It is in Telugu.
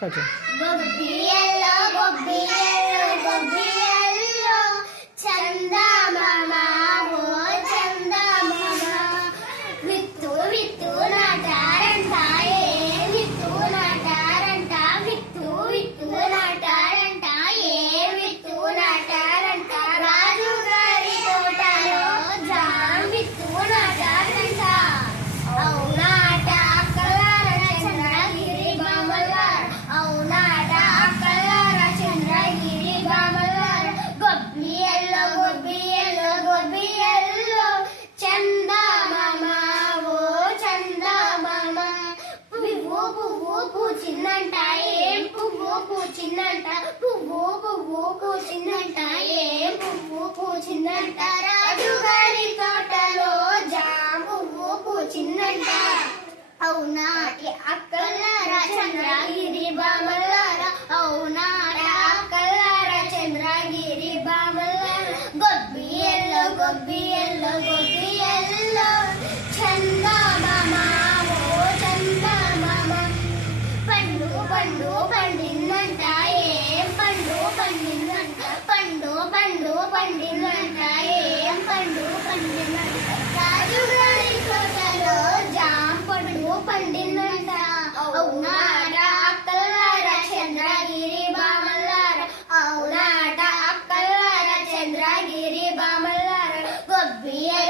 స్టార్ట్ చేయి. గొబ్బియల్లో గొబ్బియల్లో గొబ్బియల్లో చందమామ ఓ చందమామ విత్తు విత్తు నాటారంట ఏ విత్తు నాటారంట విత్తు విత్తు నాటారంట ఏ విత్తు నాటారంట రాజు గారి తోటలో జామ విత్తు నాటారంట అవునాట అక్కలార చంద్రగిరి బామలార అవునాట అక్కలార చంద్రగిరి బామలార గొబ్బియల్లో గొబ్బియల్లో గొబ్బియల్లో చందమామ ఓ చందమామ పువ్వు పువ్వు పూచిందంట ఏం పువ్వు పూచిందంట పువ్వు పువ్వు పూచిందంట ఏం పువ్వు పూచిందంట రాజు గారి తోటలో జామ పువ్వు పూచిందంట అవునాటి అక్కలార చంద్రగిరి బామలార అవునాట అక్కలార చంద్రగిరి బామలార గొబ్బియల్లో గొబ్బియల్లో గొబ్బియల్లో చందమామ ఓ చందమామ పండు పండు పండిందంట ఏం పండు పండిందంట పండు పండు పండిందంట ఏం పండు పండిందంట రాజు గారి తోటలో జామ పండు పండిందంట అవునాట అక్కలార చంద్రగిరి బామలార అవునాట అక్కలార చంద్రగిరి బామలార గొబ్బియల్లో